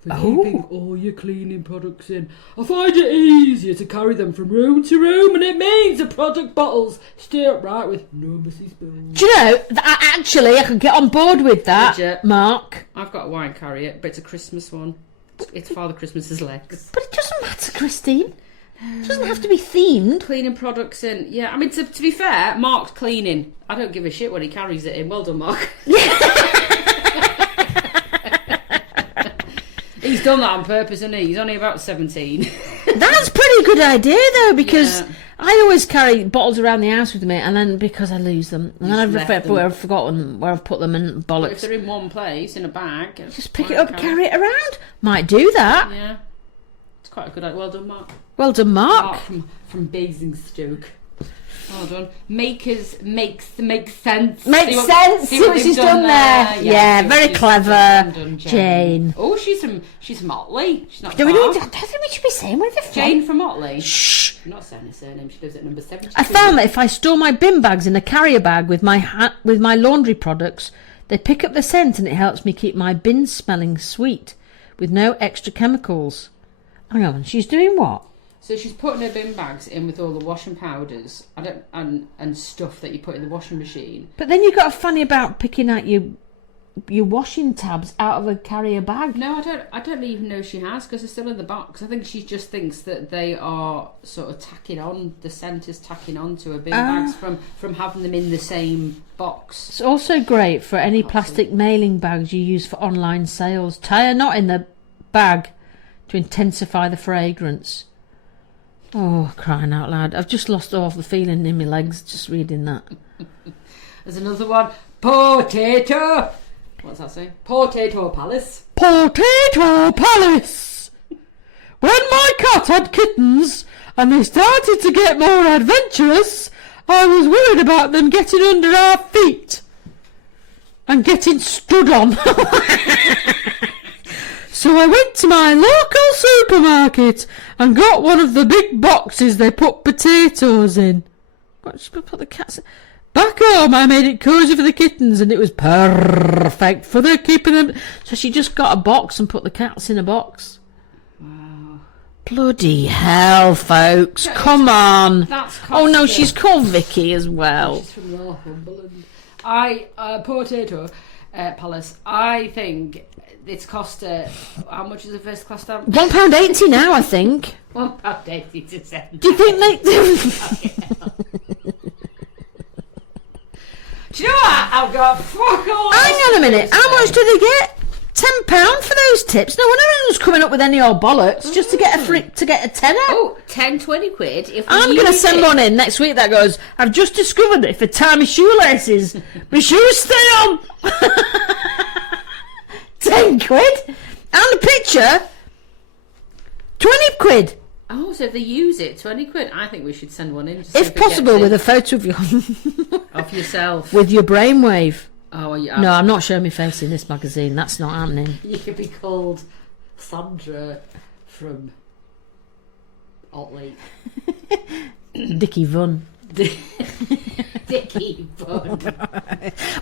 for keeping all your cleaning products in. I find it easier to carry them from room to room, and it means the product bottles stay upright with no messy spills. Do you know, actually, I could get on board with that, Mark. I've got a wine carrier, but it's a Christmas one. It's Father Christmas's legs. But it doesn't matter, Christine. It doesn't have to be themed. Cleaning products in. Yeah, I mean, to be fair, Mark's cleaning. I don't give a shit when he carries it in. Well done, Mark. He's done that on purpose, hasn't he? He's only about 17. That's a pretty good idea, though, because I always carry bottles around the house with me, and then because I lose them, and then I've forgotten where I've put them, and bollocks. But if they're in one place, in a bag... Just pick it up, carry it around. Might do that. Yeah. It's quite a good idea. Well done, Mark. Well done, Mark. Mark from Basingstoke. Well done. Makes sense. Makes sense. See what she's done there. Yeah, very clever, Jane. Oh, she's from Otley. She's not. I don't think we should be saying where they're from. Jane from Otley. Shh. I'm not saying her surname. She lives at number 72. I found that if I store my bin bags in a carrier bag with my laundry products, they pick up the scent, and it helps me keep my bins smelling sweet with no extra chemicals. Hang on, she's doing what? So she's putting her bin bags in with all the washing powders and stuff that you put in the washing machine. But then you've got a funny about picking out your washing tabs out of a carrier bag. No, I don't even know she has, because they're still in the box. I think she just thinks that they are sort of tacking on, the scent is tacking on to her bin bags from having them in the same box. It's also great for any plastic mailing bags you use for online sales. Tie a knot in the bag to intensify the fragrance. Oh, crying out loud. I've just lost all the feeling in my legs just reading that. There's another one. Potato. What's that say? Potato Palace. Potato Palace. When my cat had kittens and they started to get more adventurous, I was worried about them getting under our feet and getting stood on. So I went to my local supermarket and got one of the big boxes they put potatoes in. Put the cats in. Back home I made it cosy for the kittens, and it was perfect for the keeping them. So she just got a box and put the cats in a box. Wow. Bloody hell, folks. Come on. Oh no, she's called Vicky as well. She's from Northumberland. Potato Palace. I think it's cost her... How much is the first class stamp? £1.80 now, I think. £1.80 to send. Do you think they... Do you know what? I've got fuck all. Hang on a minute. How much do they get? £10 for those tips? No, anyone's coming up with any old bollocks just to get a tenner. Oh, 10, 20 quid. If I'm going to send one in next week that goes, I've just discovered that if I tie my shoelaces, my shoes stay on. 10 quid. And a picture, 20 quid. Oh, so if they use it, 20 quid. I think we should send one in. If possible, with a photo of you. Of yourself. With your brainwave. Oh, yeah. No, I'm not showing my face in this magazine. That's not happening. You could be called Sandra from Otley. Dickie Vun. Dickie Vun.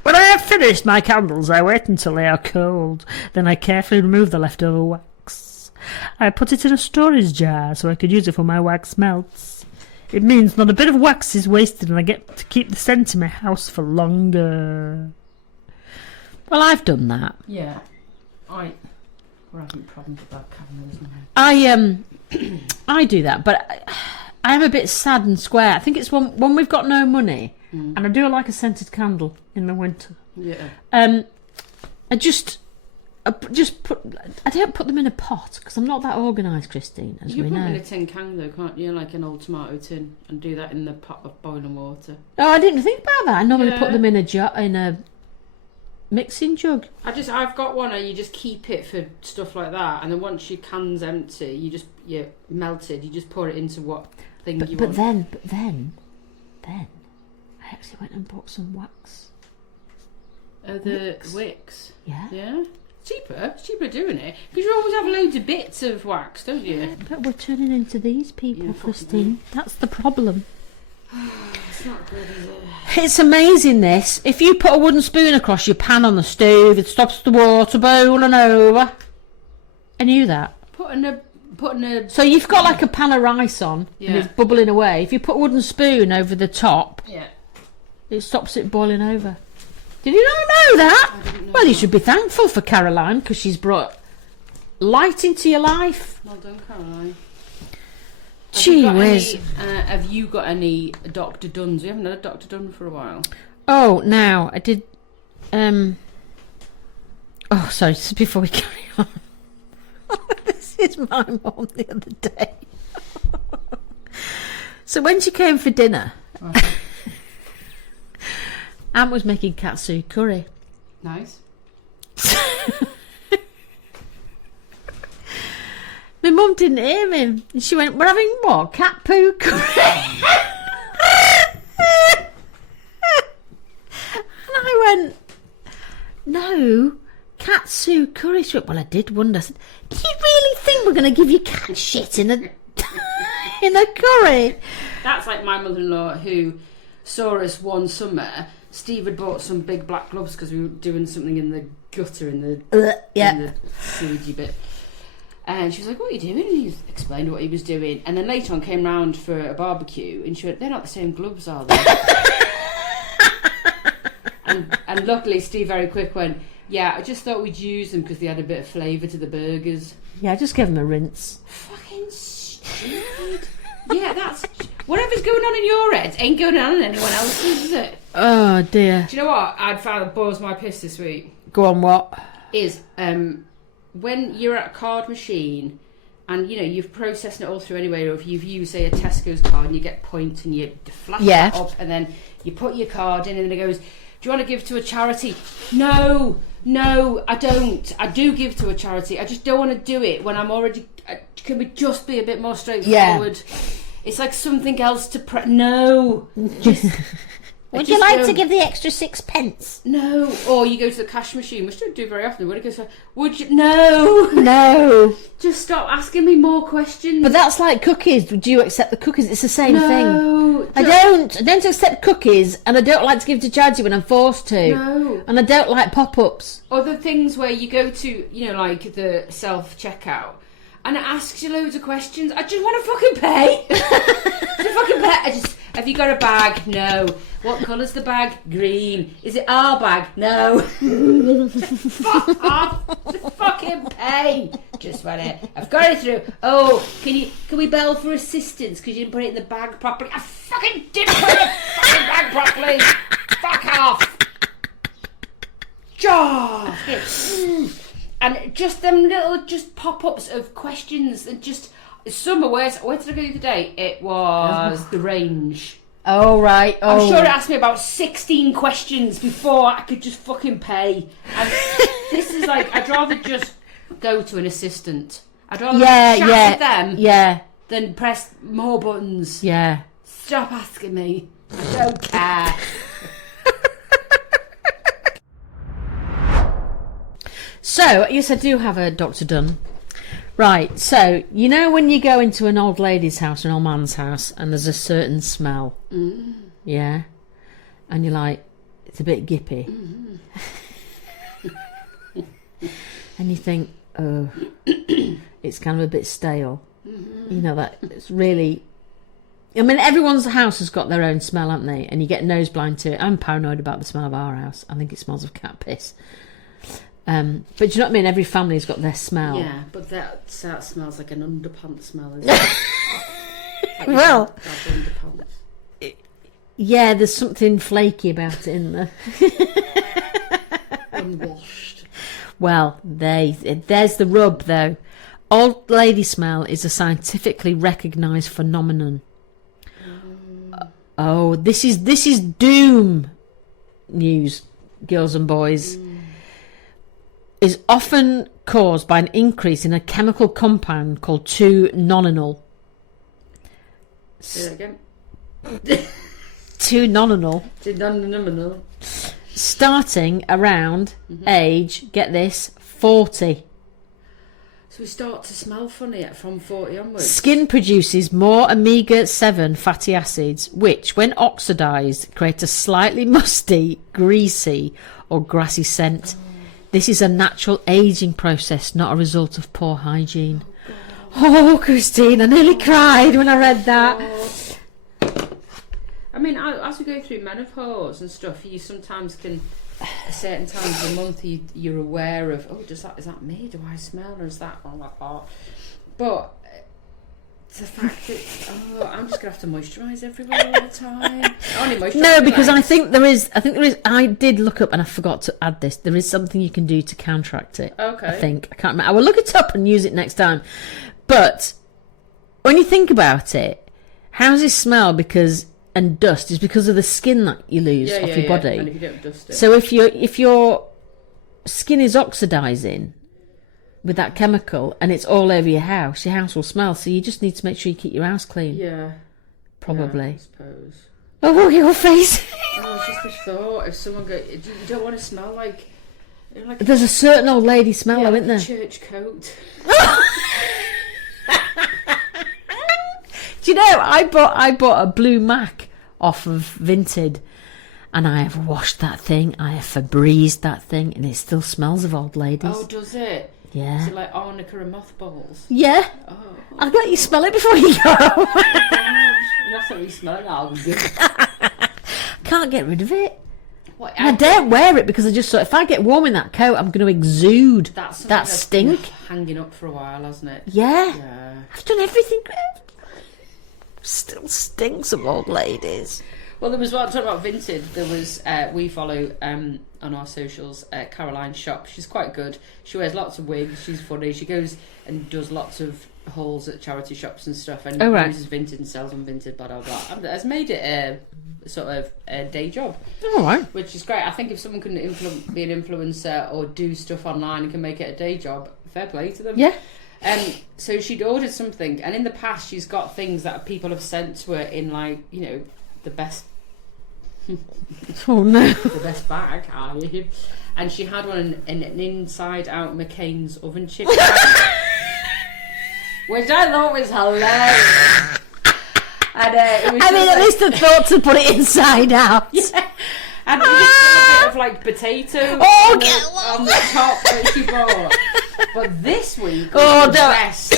When I have finished my candles, I wait until they are cold. Then I carefully remove the leftover wax. I put it in a storage jar so I could use it when my wax melts. It means not a bit of wax is wasted, and I get to keep the scent in my house for longer. Well, I've done that. Yeah. We're having problems with that camera, isn't it? I do that, but I am a bit sad and square. I think it's when we've got no money, and I do like a scented candle in the winter. Yeah. I don't put them in a pot because I'm not that organised, Christine, as you we put know. them in a tin can though, can't you? Like an old tomato tin, and do that in the pot of boiling water. Oh, I didn't think about that. I normally put them in a jar, in a mixing jug. I've got one, and you just keep it for stuff like that, and then once your can's empty, you melted, you just pour it into what thing you want. But then, I I actually went and bought some wax. The wicks. Yeah. Yeah. It's cheaper doing it. Because you always have loads of bits of wax, don't you? Yeah, but we're turning into these people, Yeah, Christine. That's the problem. It's not good, is it? It's amazing, this. If you put a wooden spoon across your pan on the stove, it stops the water boiling over. I knew that. Putting a So you've got like a pan of rice on, and it's bubbling away. If you put a wooden spoon over the top, it stops it boiling over. Did you not know that? I didn't know Well, you that. should be thankful for Caroline, because she's brought light into your life. Well done, Caroline. Gee whiz. Have you got any Dr Dunns? We haven't had a Dr Dunn for a while. Oh, now I did. Oh, sorry. Just before we carry on, this is my mum the other day. So when she came for dinner, Aunt was making katsu curry. Nice. My mum didn't hear me. And she went, "We're having what? Cat poo curry?" And I went, "No, katsu curry." She went, "Well, I did wonder." I said, "Do you really think we're going to give you cat shit in a in a curry?" That's like my mother-in-law who saw us one summer. Steve had bought some big black gloves because we were doing something in the gutter in the sewagey bit. And she was like, "What are you doing?" And he explained what he was doing. And then later on came round for a barbecue and she went, "They're not the same gloves, are they?" and luckily Steve very quick went, "Yeah, I just thought we'd use them because they had a bit of flavour to the burgers." Yeah, I just gave them a rinse. Fucking stupid. Yeah, that's... Whatever's going on in your head ain't going on in anyone else's, is it? Oh, dear. Do you know what I'd found that boils my piss this week? Go on, what? Is when you're at a card machine and you know you've processed it all through anyway, or if you've used say a Tesco's card and you get points and you flash that up and then you put your card in and then it goes, "Do you want to give to a charity?" No, I don't. I do give to a charity. I just don't want to do it when I'm already... Can we just be a bit more straightforward? Yeah. It's like something else to no. Just, would you like to give the extra 6 pence? No. Or you go to the cash machine, which I don't do very often. When it goes, would you? No. No. Just stop asking me more questions. But that's like cookies. Do you accept the cookies? It's the same thing. No. I don't accept cookies, and I don't like to give to charity when I'm forced to. No. And I don't like pop-ups. Or the things where you go to, you know, like the self-checkout. And it asks you loads of questions. I just want to fucking pay. Have you got a bag? No. What colour's the bag? Green. Is it our bag? No. Fuck off. Just fucking pay. Just want it. I've got it through. Oh, can we bell for assistance because you didn't put it in the bag properly? I fucking didn't put it in the fucking bag properly. Fuck off. And just them little pop-ups of questions and just some are worse. Where did I go the other day? It was the range. Oh, right. Oh. I'm sure it asked me about 16 questions before I could just fucking pay. And this is like, I'd rather just go to an assistant. I'd rather chat with them than press more buttons. Yeah. Stop asking me. I don't care. So, yes, I do have a Dr. Dunn. Right, so, you know when you go into an old lady's house, an old man's house, and there's a certain smell? Mm. Yeah? And you're like, it's a bit gippy. Mm-hmm. And you think, oh, it's kind of a bit stale. Mm-hmm. You know, that it's really... I mean, everyone's house has got their own smell, haven't they? And you get nose blind to it. I'm paranoid about the smell of our house. I think it smells of cat piss. But do you know what I mean? Every family's got their smell. Yeah, but that smells like an underpants smell, isn't it? Well, underpants. Yeah, there's something flaky about it, isn't there? Unwashed. Well, there's the rub, though. Old lady smell is a scientifically recognised phenomenon. Oh, this is doom news, girls and boys. Is often caused by an increase in a chemical compound called 2-nonenal. Say that again. too nominal. Nominal. Starting around age, get this, 40. So we start to smell funny from 40 onwards. Skin produces more omega-7 fatty acids, which, when oxidised, create a slightly musty, greasy or grassy scent. This is a natural ageing process, not a result of poor hygiene. Oh, Christine, I nearly cried when I read that. I mean, as we go through menopause and stuff, you sometimes can, at certain times of the month, you're aware of, is that me? Do I smell? Or is that, But the fact that, I'm just going to have to moisturise everywhere all the time. Only moisturise. No, because I think there is, I did look up and I forgot to add this. There is something you can do to counteract it. Okay. I think. I can't remember. I will look it up and use it next time. But when you think about it, houses smell and dust is because of the skin that you lose off your body. And if you don't dust it. So if your skin is oxidising with that chemical and it's all over your house will smell. So you just need to make sure you keep your house clean. Yeah. Probably. Yeah, I suppose. Oh, your face. It's just a thought. If someone you don't want to smell like There's a certain old lady smell, isn't there? Church coat. Do you know, I bought a blue Mac off of Vinted, and I have washed that thing, I have Febrezed that thing, and it still smells of old ladies. Oh, does it? Yeah. Is it like arnica and mothballs? Yeah. Oh. I'll let you smell it before you go. That's what we smell now. Can't get rid of it. What, I daren't wear it because I just thought if I get warm in that coat, I'm going to exude that stink. Hanging up for a while, hasn't it? Yeah. I've done everything. Still stinks of old ladies. Well, there was one talking about Vinted. There was we follow on our socials Caroline's shop. She's quite good. She wears lots of wigs. She's funny. She goes and does lots of hauls at charity shops and stuff, and uses Vinted and sells on Vinted. Blah blah blah. And has made it a sort of a day job. All right. Which is great. I think if someone can be an influencer or do stuff online and can make it a day job, fair play to them. Yeah. So she'd ordered something, and in the past she's got things that people have sent to her in the best. Oh no! The best bag, and she had one in an inside-out McCain's oven chip bag, which I thought was hilarious. And it was at least the thought to put it inside out. Yeah. And it was a bit of like potato on the top that she bought. But this week was the best.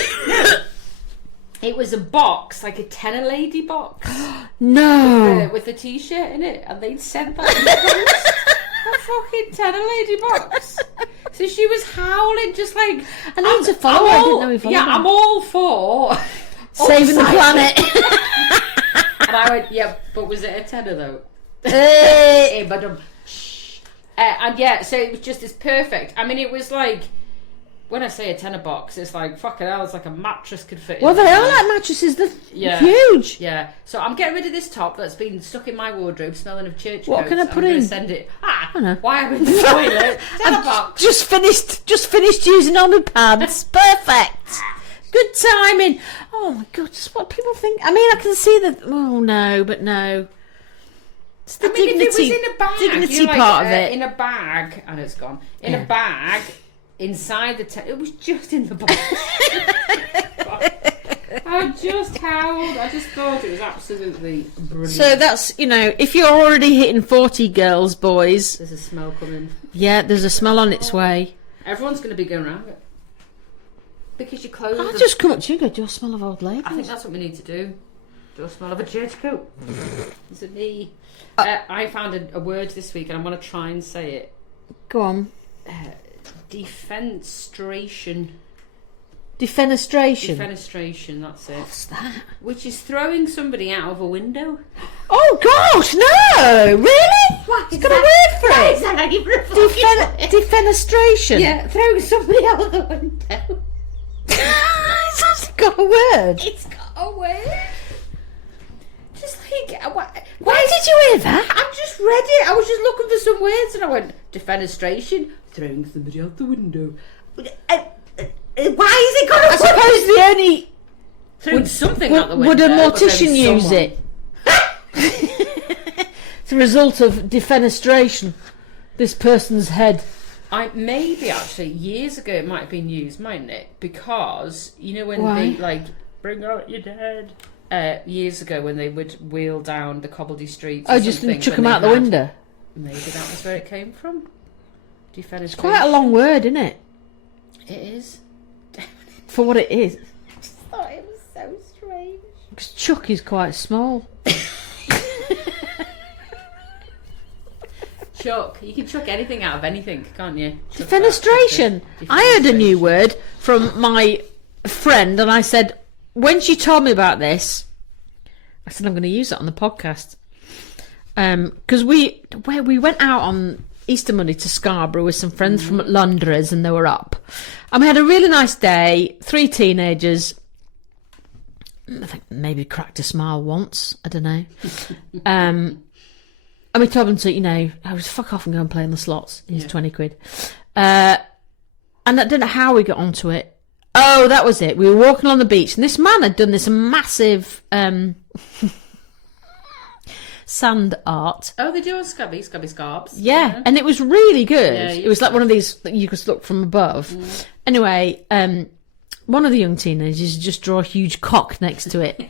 It was a box, like a tenner lady box. No. With a t-shirt in it, and they'd sent that in the post. A fucking tenner lady box. So she was howling, just like I need to follow her. I didn't know we followed her. I'm all for saving the planet. And I went, yeah, but was it a tenner though? And yeah, so it was just as perfect. I mean, it was like, when I say a tenner box, it's like, fucking hell, it's like a mattress could fit in. Well, they are like mattresses, they're huge. Yeah, so I'm getting rid of this top that's been stuck in my wardrobe, smelling of church What coats. can I put in? I'm going to send it. I don't know. Why am I in the toilet? Tenner box. Just finished using all my pads. Perfect. Good timing. Oh my god, just what people think. I mean, I can see that. Oh no, but no. It's the dignity. If it was in a bag, dignity part of it. In a bag, and it's gone. In a bag, inside the it was just in the box. I just howled. I just thought it was absolutely brilliant. So that's, if you're already hitting 40, girls, boys. There's a smell coming. Yeah, there's a smell on its way. Everyone's going to be going around it. Because your clothes. I'll just come up to you and go, do a smell of old ladies? I think that's what we need to do. Do a smell of a church coat. Is it me? I found a word this week and I'm going to try and say it. Go on. Defenestration. Defenestration? Defenestration, that's it. What's that? Which is throwing somebody out of a window. Oh gosh, no! Really? What? It's got a word for it. Is that even Defenestration? Yeah, throwing somebody out of the window. It's actually got a word. It's got a word. Just like, why did you hear that? I just read it. I was just looking for some words and I went, defenestration, throwing somebody out the window. Why is it got a word? I suppose the only... Throwing something out the window. Would a mortician use it? the result of defenestration. This person's head. Maybe actually years ago it might have been used, mightn't it? Because you know when Why? they like bring out your dead. Years ago when they would wheel down the cobbledy streets. Oh, just chuck them out the window. Maybe that was where it came from. Defenestration. It's quite a long word, isn't it? It is. For what it is. I just thought it was so strange. Because chuck is quite small. Chuck. You can chuck anything out of anything, can't you? Defenestration. I heard a new word from my friend, and I said, when she told me about this, I said, I'm going to use it on the podcast. Because we went out on Easter Monday to Scarborough with some friends from Londres, and they were up. And we had a really nice day, 3 teenagers. I think maybe cracked a smile once, I don't know. And we told them to, I was fuck off and go and play on the slots. Here's 20 quid. And I don't know how we got onto it. Oh, that was it. We were walking on the beach, and this man had done this massive sand art. Oh, they do on scabby scabs. Yeah, and it was really good. Yeah, it was like one of these that you could look from above. Anyway, one of the young teenagers just drew a huge cock next to it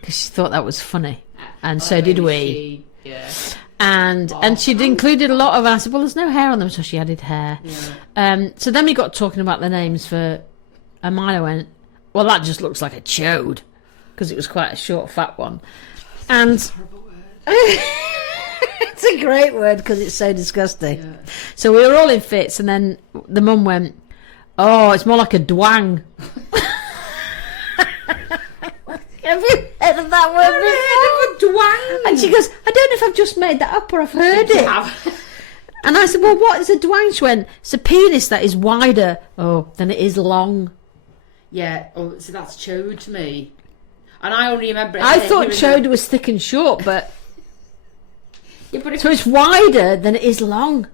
because she thought that was funny, and so did we. Yeah. And she'd included a lot of. I said, well, there's no hair on them, so she added hair. Yeah. So then we got talking about the names for. And Milo went, well, that just looks like a chode, because it was quite a short, fat one. And Horrible word. it's a great word because it's so disgusting. Yeah. So we were all in fits, and then the mum went, oh, it's more like a dwang. Have you heard of that word before? Dwang. And she goes, I don't know if I've just made that up or I've heard it. And I said, well, what is a dwang? She went, it's a penis that is wider than it is long. Yeah, so that's chode to me. And I only remember... I thought chode was thick and short, but... Yeah, but so it's wider than it is long.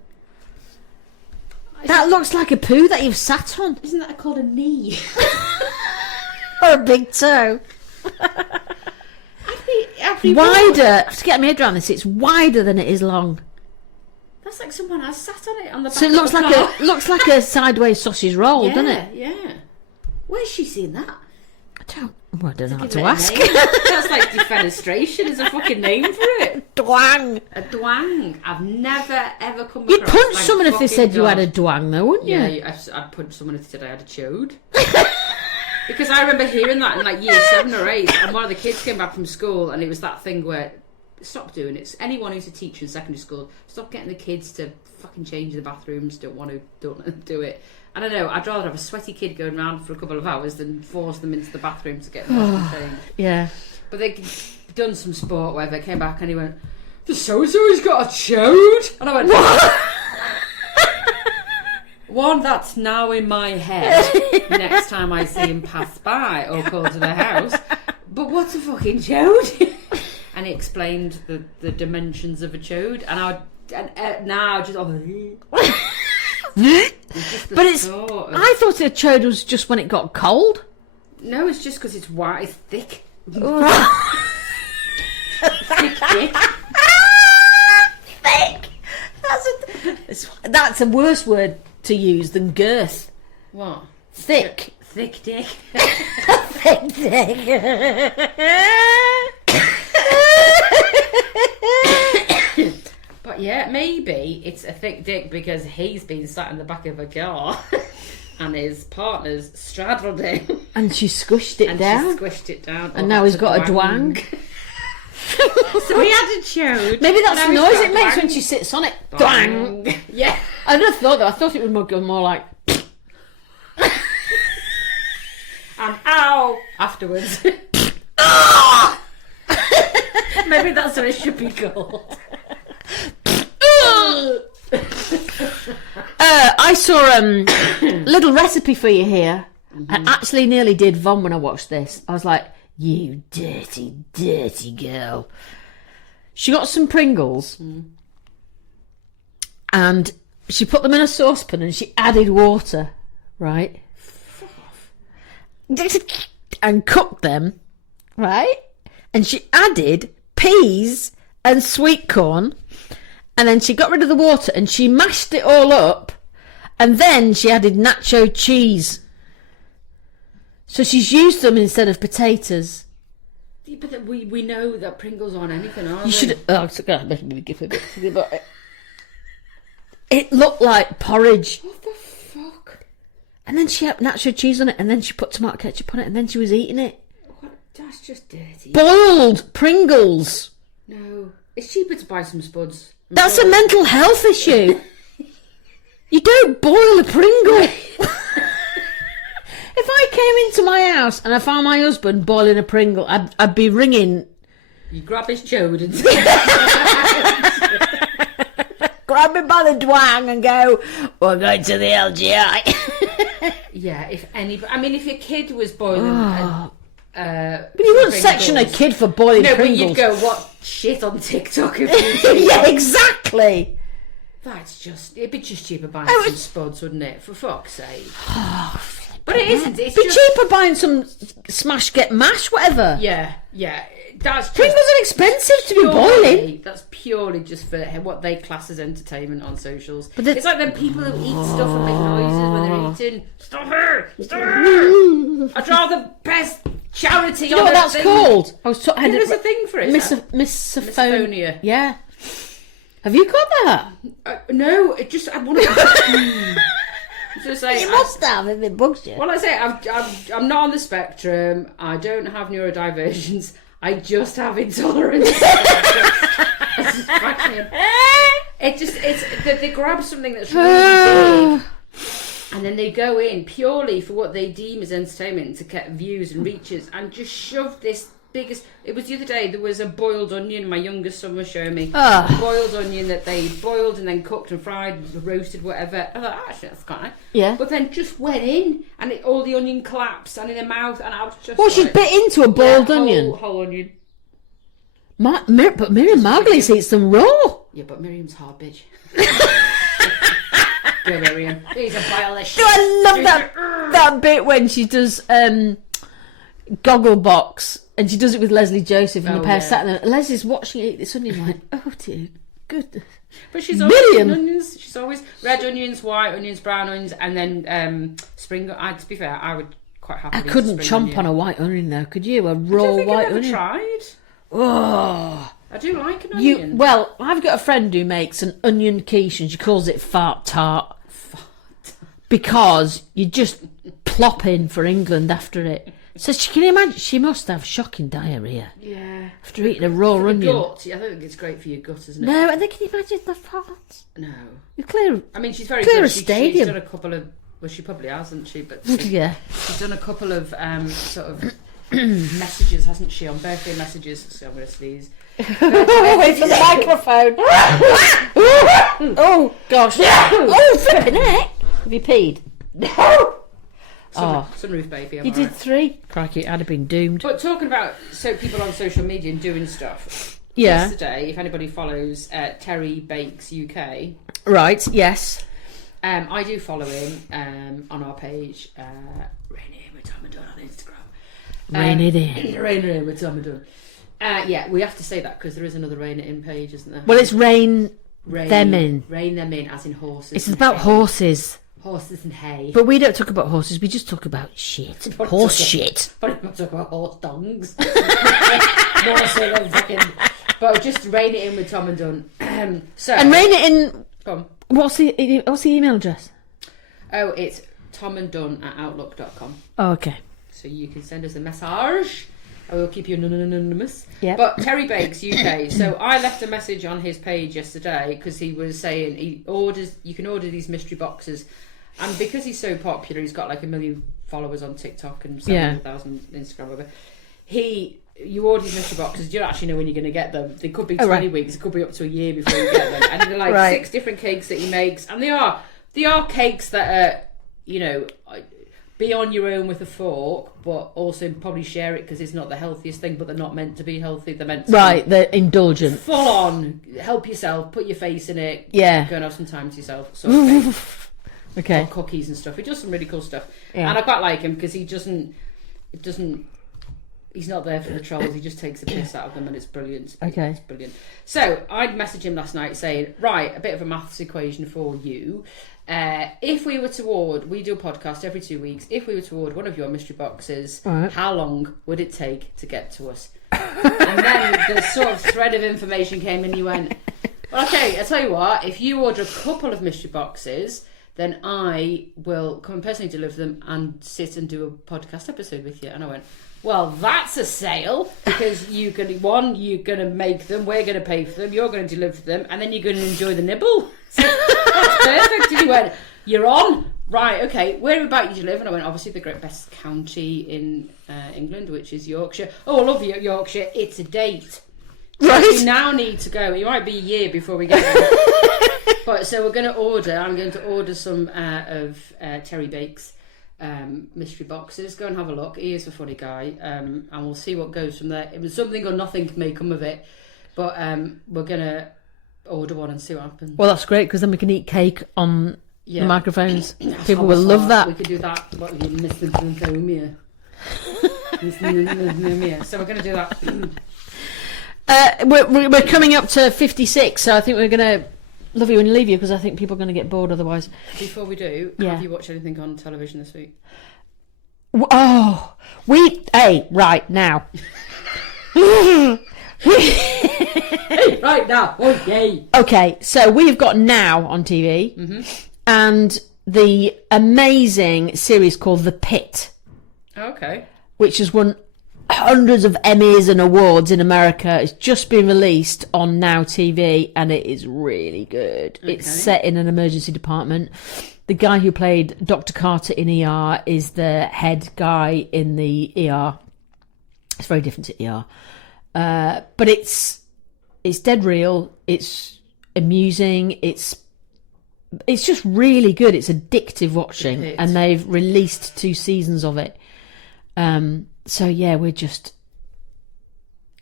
That looks like a poo that you've sat on. Isn't that called a knee? Or a big toe. Wider. I have to get my head around this. It's wider than it is long. That's like someone has sat on it on the back So it looks of like car. looks like a sideways sausage roll, doesn't it? Yeah. Where's she seen that? I don't know how Give to it a ask. name. That's like defenestration is a fucking name for it. Dwang. A dwang. I've never ever come You'd across. punch thank someone if they fucking said you had God. a dwang, though, wouldn't you? Yeah, I'd punch someone if they said I had a chode. Because I remember hearing that in like year 7 or 8, and one of the kids came back from school, and it was that thing where stop doing it. Anyone who's a teacher in secondary school, stop getting the kids to fucking change the bathrooms. Don't let them do it. I don't know. I'd rather have a sweaty kid going around for a couple of hours than force them into the bathroom to get them changed. Yeah. But they'd done some sport, whatever. Came back and he went, "The so-and-so's got a chode," and I went, "What?" One that's now in my head next time I see him pass by or call to the house. But what's a fucking chode? And he explained the dimensions of a chode, and now just But it's. I thought a chode was just when it got cold. No, it's just because it's white, it's thick. Thick. Thick. That's a worse word to use than girth. What? Thick. Thick dick. Thick dick. But yeah, maybe it's a thick dick because he's been sat in the back of a car and his partner's straddled him. And she squished it down. She squished it down. And now he's got a dwang. So he had a chode. Maybe that's Now the he's noise got it a makes dwang. when she sits on it. Dwang. Yeah. I would have thought that. I thought it would go more like. And ow! Afterwards. Maybe that's what it should be called. I saw a little recipe for you here. I actually nearly did vom when I watched this. I was like, you dirty, dirty girl. She got some Pringles and she put them in a saucepan and she added water, right? And cooked them, right? And she added peas and sweet corn, and then she got rid of the water and she mashed it all up, and then she added nacho cheese. So she's used them instead of potatoes. Yeah, but we know that Pringles aren't anything, are they? You should. Oh, I better give a bit to about it. It looked like porridge. What the fuck? And then she had nacho cheese on it, and then she put tomato ketchup on it, and then she was eating it. What? That's just dirty. Boiled Pringles. No. It's cheaper to buy some spuds. That's a mental health issue. You don't boil a Pringle. If I came into my house and I found my husband boiling a Pringle, I'd be ringing. You grab his chode and grab me by the twang and go, we're going to the LGI. Yeah, if your kid was boiling... but you wouldn't section a kid for boiling Pringles. No, but you'd go, what shit on TikTok if you yeah, exactly. That's just... It'd be just cheaper buying some spuds, wouldn't it? For fuck's sake. But it isn't. It's be cheaper buying some smash, get mash, whatever. Yeah. That's just Pringles are expensive to be boiling. That's purely just for what they class as entertainment on socials. But it's like them people who eat stuff and make noises when they're eating. Stop her! Stop her! I'd rather best charity. You know what that's called? There's a thing for it. Misophonia. Yeah. Have you got that? No, I want to. Just say, you must have if it bugs you. Well, I say I'm not on the spectrum. I don't have neurodivergence. I just have intolerance. They grab something that's really big, and then they go in purely for what they deem as entertainment to get views and reaches, and just shove this biggest. It was the other day. There was a boiled onion. My youngest son was showing me a boiled onion that they boiled and then cooked and fried, roasted, whatever. I thought, actually, that's kind of yeah. But then just went in, and all the onion collapsed, and in her mouth, and I was just. Well, she's bit into a boiled onion. Whole onion. But Miriam Margulies eats them raw. Yeah, but Miriam's hard, bitch. Go, Miriam. These are vile as shit. I love that bit when she does Gogglebox, and she does it with Leslie Joseph, and the pair sat there. Leslie's watching her eat this onion like, oh dear, goodness. But she's always eating onions. She's always red onions, white onions, brown onions, and then spring. To be fair, I would quite happily. I couldn't chomp on a white onion though, could you? A raw white onion. Tried. Oh, I do like an onion. Well, I've got a friend who makes an onion quiche, and she calls it fart tart. Because you just plop in for England after it. So can you imagine? She must have shocking diarrhea. Yeah. After eating a raw onion. Gut, I don't think it's great for your gut, isn't it? No, and then can you imagine the farts? No. You clear. I mean, she's very clear good. A stadium. She's done a couple of. Well, she probably hasn't she? But yeah. She's done a couple of sort of messages, hasn't she? On birthday messages. So I'm going to sneeze. Wait for the microphone. Oh gosh. Oh, flipping heck. Have you peed? No. Sunroof baby. You did 3. Crikey, I'd have been doomed. But talking about people on social media and doing stuff. Yeah. Yesterday, if anybody follows Terry Bakes UK. Right. Yes. I do follow him on our page. Rain in with Thom Dunn on Instagram. Rain it in. Rain in with Thom Dunn. Yeah, we have to say that because there is another Rain It In page, isn't there? Well, it's rain them in. Rain them in, as in horses. It's about horses. Horses and hay. But we don't talk about horses, we just talk about shit. Horse shit. But we talk about horse dongs. More so than fucking... But just Rain It In with Thom Dunn. And Rain It In... Go on. What's the email address? Oh, it's thomanddunn@outlook.com. Oh, okay. So you can send us a message. I will keep you anonymous. Yeah. But Terry Bakes UK. So I left a message on his page yesterday because he was saying you can order these mystery boxes, and because he's so popular, he's got like 1 million followers on TikTok and 700,000 Instagram. Whatever. You order these mystery boxes. You don't actually know when you're going to get them. They could be 20 weeks. It could be up to a year before you get them. And they're like 6 different cakes that he makes, and they are cakes that are be on your own with a fork, but also probably share it because it's not the healthiest thing, but they're not meant to be healthy. They're meant to be they're indulgent. Full on, help yourself, put your face in it, go and have some time to yourself. Sort of okay. Cookies and stuff. He does some really cool stuff. Yeah. And I quite like him because he doesn't He's not there for the trolls. He just takes a piss out of them, and it's brilliant. Okay. It's brilliant. So I'd messaged him last night saying, right, a bit of a maths equation for you. If we were to award, we do a podcast every 2 weeks. If we were to award one of your mystery boxes, how long would it take to get to us? And then the sort of thread of information came in. You went, well, okay, I'll tell you what. If you order a couple of mystery boxes, then I will come and personally deliver them and sit and do a podcast episode with you. And I went, well, that's a sale, because you're going to make them, we're going to pay for them, you're going to deliver them, and then you're going to enjoy the nibble. So that's perfect. And he went, you're on. Right, okay, where about you live? And I went, obviously the great best county in England, which is Yorkshire. Oh, I love Yorkshire. It's a date. Right. We now need to go. It might be a year before we get there. But so I'm going to order some of Terry Bake's mystery boxes. Go and have a look. He is a funny guy, and we'll see what goes from there. It was something or nothing may come of it, but we're going to order one and see what happens. Well, that's great, because then we can eat cake on the microphones. People will love that. We could do that. What are you missing from Thomia? So we're going to do that. We're coming up to 56, so I think we're going to love you and leave you, because I think people are going to get bored otherwise. Before we do, have you watched anything on television this week? Oh, right now. Right now, okay. Okay, so we've got Now on TV, and the amazing series called The Pit. Okay. Which has won hundreds of Emmys and awards in America. It's just been released on Now TV, and it is really good. Okay. It's set in an emergency department. The guy who played Dr. Carter in ER is the head guy in the ER. It's very different to ER. But it's dead real. It's amusing. It's just really good. It's addictive watching, and they've released 2 seasons of it. So yeah, we're just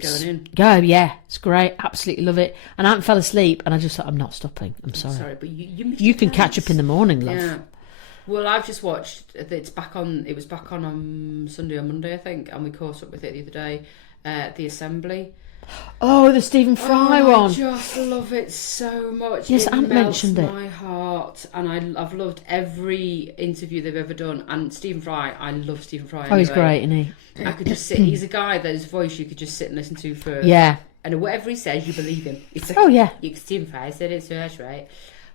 going in. Yeah, it's great. Absolutely love it. And I fell asleep, and I just thought, I'm not stopping. I'm sorry, but you can catch up in the morning, love. Yeah. Well, I've just watched. It's back on. It was back on Sunday or Monday, I think, and we caught up with it the other day. The Assembly. Oh, the Stephen Fry one. I just love it so much. Yes, Aunt mentioned it. My heart, and I've loved every interview they've ever done. And Stephen Fry, I love Stephen Fry. Oh, he's great, isn't he? I could just sit. He's a guy that his voice you could just sit and listen to for. Yeah. And whatever he says, you believe him. It's like, oh yeah. Stephen Fry said it's right.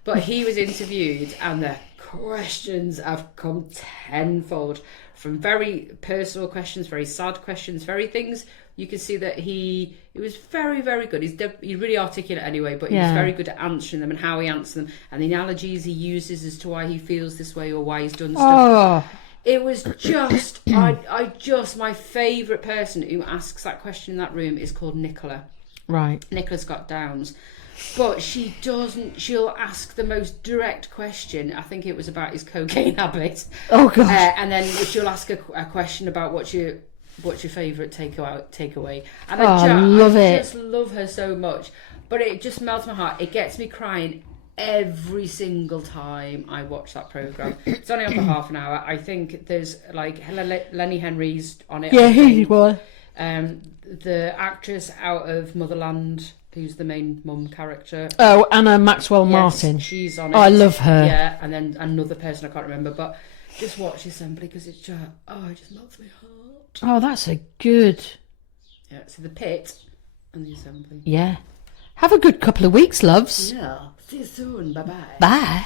But he was interviewed, and the questions have come tenfold, from very personal questions, very sad questions, very things. You can see that he was very, very good. He's really articulate anyway, but he was very good at answering them and how he answered them, and the analogies he uses as to why he feels this way or why he's done stuff. It was just, my favourite person who asks that question in that room is called Nicola. Right. Nicola Scott Downs. But she'll ask the most direct question. I think it was about his cocaine habit. Oh, gosh. And then she'll ask a question about what's your favourite takeaway. And I just love her so much. But it just melts my heart. It gets me crying every single time I watch that programme. It's only on for half an hour. I think there's like Lenny Henry's on it. Yeah, he was. The actress out of Motherland, who's the main mum character. Oh, Anna Maxwell Martin. She's on it. Oh, I love her. Yeah, and then another person I can't remember. But just watch Assembly, because it just melts my heart. Oh, that's a good. Yeah, so The Pit and the Assembly. Yeah. Have a good couple of weeks, loves. Yeah. See you soon. Bye-bye. Bye.